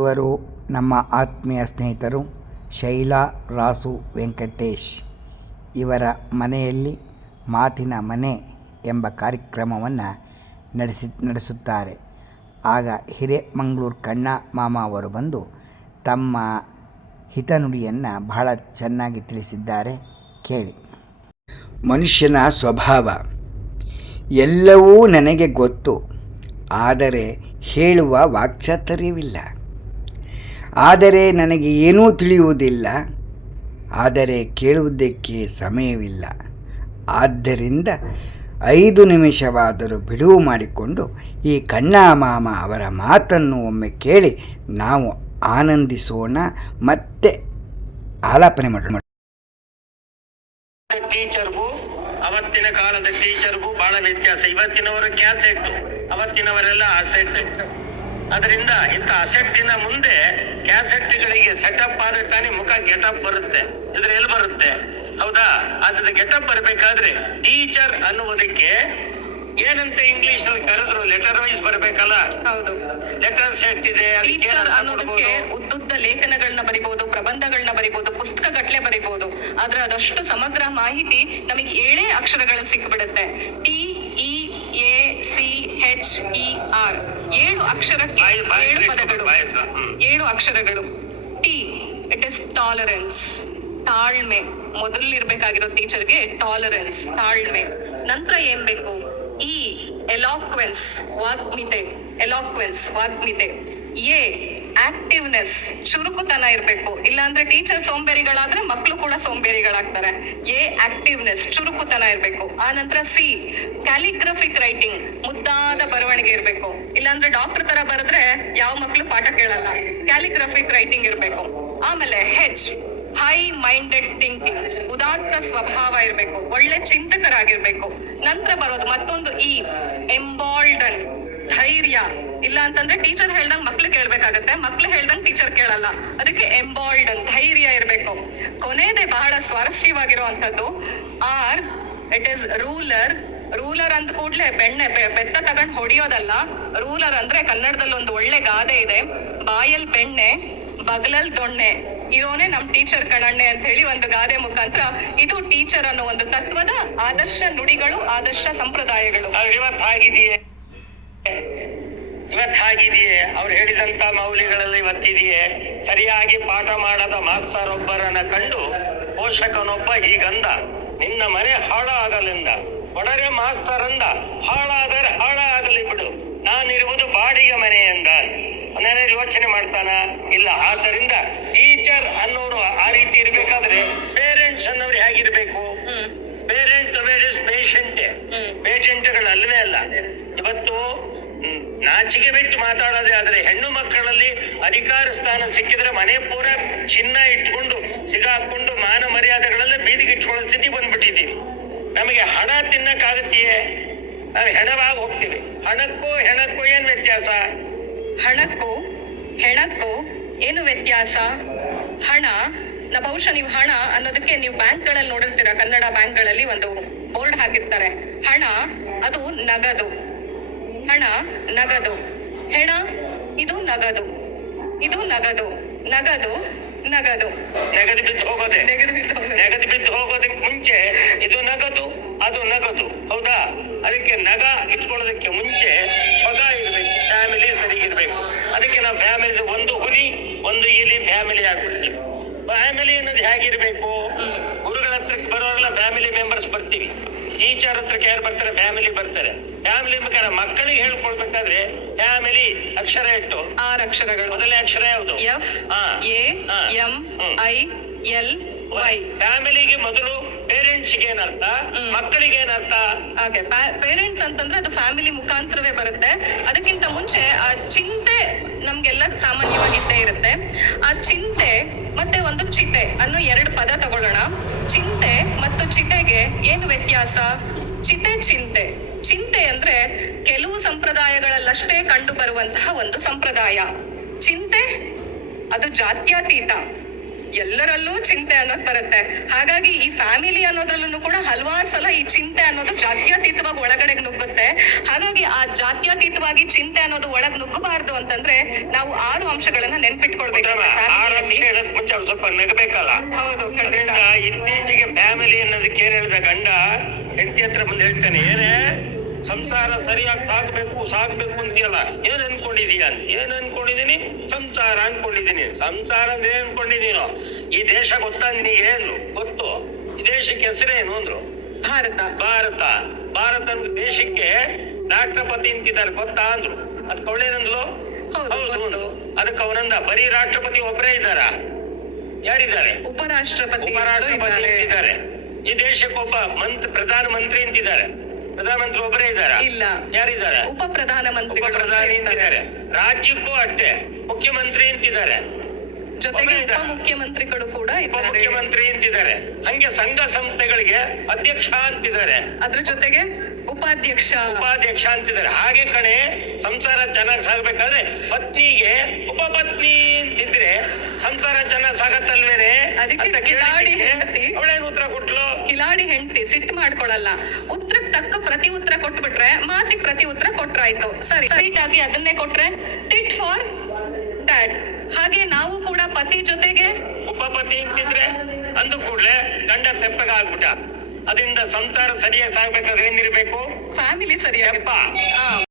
ಇವರು ನಮ್ಮ ಆತ್ಮೀಯ ಸ್ನೇಹಿತರು ಶೈಲಾ ರಾಸು ವೆಂಕಟೇಶ್. ಇವರ ಮನೆಯಲ್ಲಿ ಮಾತಿನ ಮನೆ ಎಂಬ ಕಾರ್ಯಕ್ರಮವನ್ನು ನಡೆಸಿ, ನಡೆಸುತ್ತಾರೆ. ಆಗ ಹಿರೇಮಂಗ್ಳೂರು ಕಣ್ಣ ಮಾಮ ಅವರು ಬಂದು ತಮ್ಮ ಹಿತನುಡಿಯನ್ನು ಬಹಳ ಚೆನ್ನಾಗಿ ತಿಳಿಸಿದ್ದಾರೆ ಕೇಳಿ. ಮನುಷ್ಯನ ಸ್ವಭಾವ. ಎಲ್ಲವೂ ನನಗೆ ಗೊತ್ತು, ಆದರೆ ಹೇಳುವ ವಾಕ್ಚಾತುರ್ಯವಿಲ್ಲ. ಆದರೆ ನನಗೆ ಏನೂ ತಿಳಿಯುವುದಿಲ್ಲ. ಆದರೆ ಕೇಳುವುದಕ್ಕೆ ಸಮಯವಿಲ್ಲ. ಆದ್ದರಿಂದ ಐದು ನಿಮಿಷವಾದರೂ ಬಿಡುವು ಮಾಡಿಕೊಂಡು ಈ ಕಣ್ಣ ಮಾಮ ಅವರ ಮಾತನ್ನು ಒಮ್ಮೆ ಕೇಳಿ ನಾವು ಆನಂದಿಸೋಣ, ಮತ್ತೆ ಆಲಾಪನೆ ಮಾಡೋಣ ಟೀಚರ್ಗೂ, ಅವತ್ತಿನ ಕಾಲದ ಟೀಚರ್ಗೂ ಬಹಳ ವ್ಯತ್ಯಾಸ. ಇವತ್ತಿನವರ ಕ್ಯಾಸೆಟ್ ಅವತ್ತಿನವರೆಲ್ಲ ಅಸೆಟ್ ಅದರಿಂದ ಇಂಥ ಅಸೆಟ್ಟಿನ ಮುಂದೆ ಕ್ಯಾಸೆಟ್ಗಳಿಗೆ ಸೆಟಪ್ ಆದ್ರೆ ತಾನೇ ಮುಖ ಗೆಟಪ್ ಬರುತ್ತೆ. ಇದ್ರ ಎಲ್ಲಿ ಬರುತ್ತೆ? ಹೌದಾ? ಅದ್ರ ಗೆಟಪ್ ಬರಬೇಕಾದ್ರೆ ಟೀಚರ್ ಅನ್ನುವುದಕ್ಕೆ ಏನಂತ ಇಂಗ್ಲಿಷ್ ಅಲ್ಲಿ ಕರೆದ್ರು ಲೆಟರ್ ವೈಸ್ ಬರ್ಬೇಕಲ್ಲ? ಹೌದು. ಲೆಟರ್ ಸೆಟ್ ಇದೆ ಟೀಚರ್ ಅನ್ನೋದಕ್ಕೆ ಉದ್ದುದ್ದ ಲೇಖನಗಳನ್ನ ಬರಿಬಹುದು ಪ್ರಬಂಧಗಳನ್ನ ಬರಿಬಹುದು ಪುಸ್ತಕ ಗಟ್ಲೆ ಬರಿಬಹುದು ಆದ್ರೆ ಅದಷ್ಟು ಸಮಗ್ರ ಮಾಹಿತಿ ನಮಗೆ ಏಳೇ ಅಕ್ಷರಗಳು ಸಿಕ್ಬಿಡುತ್ತೆ. T E C E R ಏಳು ಅಕ್ಷರಕ್ಕೆ ಏಳು ಪದಗಳು. ಏಳು ಅಕ್ಷರಗಳು. ಟಿ ಇಟ್ ಇಸ್ ಟಾಲರೆನ್ಸ್ ತಾಳ್ಮೆ. ಮೊದಲಿರ್ಬೇಕಾಗಿರೋ ಟೀಚರ್ಗೆ ಟಾಲರೆನ್ಸ್ ತಾಳ್ಮೆ. ನಂತರ ಏನ್ ಬೇಕು? ಇ ಎಲಾಕ್ವೆನ್ಸ್ ವಾಗ್ಮಿತೆ. ಎಲಾಕ್ವೆನ್ಸ್ ವಾಗ್ಮಿತೆ. ಎ ಆಕ್ಟಿವ್ನೆಸ್ ಚುರುಕುತನ ಇರಬೇಕು. ಇಲ್ಲಾಂದ್ರೆ ಟೀಚರ್ ಸೋಂಬೇರಿಗಳಾದ್ರೆ ಮಕ್ಕಳು ಕೂಡ ಸೋಂಬೇರಿಗಳಾಗ್ತಾರೆ. ಎ ಆಕ್ಟಿವ್ನೆಸ್ ಚುರುಕುತನ ಇರಬೇಕು. ಆ ನಂತರ ಸಿ ಕ್ಯಾಲಿಗ್ರಫಿಕ್ ರೈಟಿಂಗ್ ಮುದ್ದಾದ ಬರವಣಿಗೆ ಇರಬೇಕು. ಇಲ್ಲಾಂದ್ರೆ ಡಾಕ್ಟರ್ ತರ ಬರೆದ್ರೆ ಯಾವ ಮಕ್ಕಳು ಪಾಠ ಕೇಳಲ್ಲ. ಕ್ಯಾಲಿಗ್ರಫಿಕ್ ರೈಟಿಂಗ್ ಇರಬೇಕು. ಆಮೇಲೆ ಹೆಚ್ ಹೈ ಮೈಂಡೆಡ್ ಥಿಂಕಿಂಗ್ ಉದಾತ್ತ ಸ್ವಭಾವ ಇರಬೇಕು. ಒಳ್ಳೆ ಚಿಂತಕರಾಗಿರ್ಬೇಕು. ನಂತರ ಬರೋದು ಮತ್ತೊಂದು ಇ ಎಂಬಾಲ್ಡನ್ ಧೈರ್ಯ. ಇಲ್ಲ ಅಂತಂದ್ರೆ ಟೀಚರ್ ಹೇಳ್ದಂಗ್ ಮಕ್ಳು ಕೇಳ್ಬೇಕಾಗತ್ತೆ. ಮಕ್ಳು ಹೇಳ್ದಂಗ್ ಟೀಚರ್ ಕೇಳಲ್ಲ. ಅದಕ್ಕೆ ಎಂಬಾಲ್ಡ್ ಧೈರ್ಯ ಇರಬೇಕು. ಕೊನೆಯದೇ ಬಹಳ ಸ್ವಾರಸ್ಯವಾಗಿರುವಂತದ್ದು R it is ruler ruler ಅಂತ ಕೂಡ್ಲೆ ಬೆಣ್ಣೆ ಬೆತ್ತ ತಗೊಂಡ್ ಹೊಡಿಯೋದಲ್ಲ. ರೂಲರ್ ಅಂದ್ರೆ ಕನ್ನಡದಲ್ಲಿ ಒಂದು ಒಳ್ಳೆ ಗಾದೆ ಇದೆ. ಬಾಯಲ್ ಬೆಣ್ಣೆ, ಬಗಲಲ್ ದೊಣ್ಣೆ. ಇರೋನೆ ನಮ್ ಟೀಚರ್ ಕಣಣ್ಣೆ ಅಂತ ಹೇಳಿ ಒಂದು ಗಾದೆ ಮುಖಾಂತರ ಇದು ಟೀಚರ್ ಅನ್ನೋ ಒಂದು ತತ್ವದ ಆದರ್ಶ ನುಡಿಗಳು, ಆದರ್ಶ ಸಂಪ್ರದಾಯಗಳು. ಇವತ್ತು ಹಾಗಿದೆಯೇ ಅವ್ರು ಹೇಳಿದಂತ ಮೌಲ್ಯಗಳಲ್ಲಿ ಇವತ್ತಿದೆಯೇ ಸರಿಯಾಗಿ ಪಾಠ ಮಾಡದ ಮಾಸ್ತರ್ ಒಬ್ಬರನ್ನ ಕಂಡು ಪೋಷಕನೊಬ್ಬ ಹೀಗಂದ ನಿನ್ನ ಮನೆ ಹಾಳಾಗಲಿಂದ ಒಡರೆ ಮಾಸ್ತರ್ ಅಂದ ಹಾಳಾದರೆ ಹಾಳಾಗಲಿ ಬಿಡು. ನಾನಿರುವುದು ಬಾಡಿಗೆ ಮನೆ ಎಂದ. ಒಂದೇನೇ ಯೋಚನೆ ಮಾಡ್ತಾನ? ಇಲ್ಲ ಆದ್ದರಿಂದ ಟೀಚರ್ ಅನ್ನೋರು ಆ ರೀತಿ ಇರ್ಬೇಕಾದ್ರೆ ಪೇರೆಂಟ್ಸ್ ಅನ್ನೋರು ಹೇಗಿರ್ಬೇಕು? Parent patient. ಪೇಷಂಟ್ಗಳು ಅಲ್ವೇ ಅಲ್ಲ. ಇವತ್ತು ನಾಚಿಕೆ ಬಿಟ್ಟು ಮಾತಾಡೋದೇ ಆದ್ರೆ ಹೆಣ್ಣು ಮಕ್ಕಳಲ್ಲಿ ಅಧಿಕಾರ ಸ್ಥಾನ ಸಿಕ್ಕಿದ್ರೆ ಮನೆ ಪೂರ ಚಿನ್ನ ಇಟ್ಕೊಂಡು ಸಿಗಾಕೊಂಡು ಮಾನ ಮರ್ಯಾದೆಗಳೆಲ್ಲ ಬೀದಿಗೆ ಇಟ್ಕೊಳ್ಳೋ ಸ್ಥಿತಿ ಬಂದ್ಬಿಟ್ಟಿದ್ದೀವಿ. ನಮಗೆ ಹಣ ತಿನ್ನಕ್ಕಾಗತ್ತೆಯೇ? ನಾವು ಹೆಣವಾಗಿ ಹೋಗ್ತೀವಿ. ಹಣಕ್ಕೂ ಹೆಣಕ್ಕೂ ಏನ್ ವ್ಯತ್ಯಾಸ? ಹಣಕ್ಕೂ ಹೆಣಕ್ಕೂ ಏನು ವ್ಯತ್ಯಾಸ? ಹಣ ನ ಬಹುಶಃ ನೀವು ಹಣ ಅನ್ನೋದಕ್ಕೆ ನೀವು ಬ್ಯಾಂಕ್ಗಳಲ್ಲಿ ನೋಡಿರ್ತೀರಾ, ಕನ್ನಡ ಬ್ಯಾಂಕ್ಗಳಲ್ಲಿ ಒಂದು ಬೋರ್ಡ್ ಹಾಕಿರ್ತಾರೆ. ಹಣ, ಅದು ನಗದು. ಹಣ ನಗದು. ಹೆಣ ಇದು ನಗದು. ಇದು ನಗದು. ನಗದು ನಗದು. ನೆಗದು ಬಿದ್ದು ಹೋಗೋದೆ. ನೆಗದು ಬಿದ್ದು. ನೆಗದು ಬಿದ್ದು ಹೋಗೋದಕ್ಕೆ ಮುಂಚೆ ಇದು ನಗದು ಅದು ನಗದು. ಹೌದಾ? ಅದಕ್ಕೆ ನಗ ಇಟ್ಕೊಳ್ಳೋದಕ್ಕೆ ಮುಂಚೆ ಸ್ವಗ ಇರಬೇಕು ಫ್ಯಾಮಿಲಿ ಸರಿಗಿರ್ಬೇಕು ಅದಕ್ಕೆ ನಾವು ಫ್ಯಾಮಿಲಿ ಒಂದು ಹುಲಿ ಒಂದು ಇಲಿ ಫ್ಯಾಮಿಲಿ ಆಗ್ಬಿಡ್ತೀವಿ ಫ್ಯಾಮಿಲಿ ಅನ್ನೋದು ಹೇಗಿರ್ಬೇಕು? ಗುರುಗಳ ಹತ್ರಕ್ಕೆ ಬರೋರೆಲ್ಲ ಫ್ಯಾಮಿಲಿ ಮೆಂಬರ್ಸ್ ಬರ್ತೀವಿ. ಟೀಚರ್ ಹತ್ರ ಕೇರ್ ಬರ್ತಾರೆ ಫ್ಯಾಮಿಲಿ ಬರ್ತಾರೆ. ಫ್ಯಾಮಿಲಿ ಬೇಕಾದ್ರೆ ಮಕ್ಕಳಿಗೆ ಹೇಳ್ಕೊಳ್ಬೇಕಾದ್ರೆ ಫ್ಯಾಮಿಲಿ ಅಕ್ಷರ ಇಟ್ಟು. ಆರು ಅಕ್ಷರಗಳು. ಮೊದಲನೇ ಅಕ್ಷರ ಯಾವುದು? F. A M I L Y ಫ್ಯಾಮಿಲಿಗೆ ಮೊದಲು ಪೇರೆಂಟ್ಸ್ಗೆ ಏನರ್ಥ ಹ್ಮ್. ಮಕ್ಕಳಿಗೆ ಏನರ್ಥ ಹಾಗೆ ಪೇರೆಂಟ್ಸ್ ಅಂತಂದ್ರೆ ಅದು ಫ್ಯಾಮಿಲಿ ಮುಖಾಂತರವೇ ಬರುತ್ತೆ. ಅದಕ್ಕಿಂತ ಮುಂಚೆ ಆ ಚಿಂತೆ ನಮ್ಗೆಲ್ಲ ಸಾಮಾನ್ಯವಾಗಿದ್ದೇ ಇರುತ್ತೆ. ಆ ಚಿಂತೆ ಮತ್ತೆ ಒಂದು ಚಿತೆ ಅನ್ನೋ ಎರಡು ಪದ ತಗೊಳ್ಳೋಣ. ಚಿಂತೆ ಮತ್ತು ಚಿತೆಗೆ ಏನು ವ್ಯತ್ಯಾಸ? ಚಿತೆ ಚಿಂತೆ. ಚಿಂತೆ ಅಂದ್ರೆ ಕೆಲವು ಸಂಪ್ರದಾಯಗಳಲ್ಲಷ್ಟೇ ಕಂಡು ಬರುವಂತಹ ಒಂದು ಸಂಪ್ರದಾಯ. ಚಿಂತೆ ಅದು ಜಾತ್ಯತೀತ. ಎಲ್ಲರಲ್ಲೂ ಚಿಂತೆ ಅನ್ನೋದು ಬರುತ್ತೆ. ಹಾಗಾಗಿ ಈ ಫ್ಯಾಮಿಲಿ ಅನ್ನೋದ್ರಲ್ಲೂ ಕೂಡ ಹಲವಾರು ಸಲ ಈ ಚಿಂತೆ ಅನ್ನೋದು ಜಾತ್ಯತೀತವಾಗಿ ಒಳಗಡೆ ನುಗ್ಗುತ್ತೆ. ಹಾಗಾಗಿ ಆ ಜಾತ್ಯತೀತವಾಗಿ ಚಿಂತೆ ಅನ್ನೋದು ಒಳಗ್ ನುಗ್ಗಬಾರ್ದು ಅಂತಂದ್ರೆ ನಾವು ಆರು ಅಂಶಗಳನ್ನ ನೆನ್ಪಿಟ್ಕೊಳ್ಬೇಕು ಸ್ವಲ್ಪ ನಗಬೇಕಲ್ಲ? ಹೌದು ಇತ್ತೀಚೆಗೆ ಫ್ಯಾಮಿಲಿ ಅನ್ನೋದಕ್ಕೆ ಏನ್ ಹೇಳಿದ ಗಂಡ ಹೆಂಡತಿ ಹತ್ರ ಬಂದು ಹೇಳ್ತಾನೆ ಏನೇ ಸಂಸಾರ ಸರಿಯಾಗಿ ಸಾಗಬೇಕು ಸಾಗಬೇಕು ಅಂತೀಯಲ್ಲ? ಏನ್ ಅನ್ಕೊಂಡಿದೀಯ? ಏನ್ ಅನ್ಕೊಂಡಿದೀನಿ? ಸಂಸಾರ ಅನ್ಕೊಂಡಿದೀನಿ. ಸಂಸಾರ ಅಂದ್ರೆ ಅನ್ಕೊಂಡಿದೀನೋ? ಈ ದೇಶ ಗೊತ್ತಾ ನಿನಗೆ ಏನು ಗೊತ್ತು. ಈ ದೇಶಕ್ಕೆ ಹೆಸರೇನು ಅಂದ್ರು? ಭಾರತ. ಭಾರತ. ಭಾರತ ದೇಶಕ್ಕೆ ರಾಷ್ಟ್ರಪತಿ ಅಂತಿದ್ದಾರೆ ಗೊತ್ತಾ ಅಂದ್ರು. ಅದಕ್ಕೆ ಅವಳೇನಂದ್ಲು ಹೌದು. ಅದಕ್ಕೆ ಅವನಂದ ಬರೀ ರಾಷ್ಟ್ರಪತಿ ಒಬ್ಬರೇ ಇದ್ದಾರ? ಯಾರಿದ್ದಾರೆ? ಉಪರಾಷ್ಟ್ರಪತಿ ಉಪರಾಷ್ಟ್ರಪತಿ ಇದ್ದಾರೆ ಈ ದೇಶಕ್ಕೊಬ್ಬ ಮಂತ್ ಪ್ರಧಾನ ಮಂತ್ರಿ ಅಂತಿದ್ದಾರೆ. ಪ್ರಧಾನಮಂತ್ರಿ ಒಬ್ಬರೇ ಇದ್ದಾರೆ? ಇಲ್ಲ. ಯಾರಿದ್ದಾರೆ? ಉಪ ಪ್ರಧಾನ ಉಪ ಮಂತ್ರಿಗಳು ಪ್ರಧಾನಿ ಅಂತ ಅಂತಿದ್ದಾರೆ ರಾಜ್ಯಕ್ಕೂ ಅಷ್ಟೇ. ಮುಖ್ಯಮಂತ್ರಿ ಅಂತಿದ್ದಾರೆ. ಜೊತೆಗೆ ಉಪ ಮುಖ್ಯಮಂತ್ರಿಗಳು ಕೂಡ ಇದ್ದಾರೆ. ಮುಖ್ಯಮಂತ್ರಿ ಅಂತಿದ್ದಾರೆ. ಹಂಗೆ ಸಂಘ ಸಂಸ್ಥೆಗಳಿಗೆ ಅಧ್ಯಕ್ಷ ಅಂತಿದ್ದಾರೆ. ಅದ್ರ ಜೊತೆಗೆ ಉಪಾಧ್ಯಕ್ಷ. ಉಪಾಧ್ಯಕ್ಷ ಅಂತಿದ್ದಾರೆ. ಹಾಗೆ ಕಣೆ ಸಂಸಾರ ಚೆನ್ನಾಗಿ ಸಾಗಬೇಕಾದ್ರೆ ಪತ್ನಿಗೆ ಉಪಪತ್ನಿ ಅಂತಿದ್ರೆ ಸಂಸಾರ ಚೆನ್ನಾಗಿ ಸಾಗತ್ತಲ್ವೇನೆ? ಅದಕ್ಕೆ ಕಿಲಾಡಿ ಹೆಂಡತಿ. ಅವಳೇನು ಉತ್ತರ ಕೊಟ್ಲು? ಕಿಲಾಡಿ ಹೆಂಡತಿ ಸಿಟ್ಟು ಮಾಡ್ಕೊಳಲ್ಲ. ಉತ್ತರಕ್ಕೆ ತಕ್ಕ ಪ್ರತಿ ಉತ್ತರ ಕೊಟ್ಬಿಟ್ರೆ ಮಾತಿಗೆ ಪ್ರತಿ ಉತ್ತರ ಕೊಟ್ರಾಯ್ತು. ಸರಿ ಸೈಟ್ ಆಗಿ ಅದನ್ನೇ ಕೊಟ್ರೆ ಟಿಟ್ ಫಾರ್ ಡ್ಯಾಡ್ ಹಾಗೆ ನಾವು ಕೂಡ ಪತಿ ಜೊತೆಗೆ ಉಪಪತಿ ಅಂತಿದ್ರೆ ಅಂದು ಕೂಡಲೇ ಗಂಡ ತೆಪ್ಪಗ ಆಗ್ಬಿಟ್ಟ ಅದರಿಂದ ಸಂಸಾರ ಸರಿಯಾಗಿ ಸಾಗ್ಬೇಕಾದ್ರೆ ಏನಿರ್ಬೇಕು? ಫ್ಯಾಮಿಲಿ ಸರಿಯಾಗಿ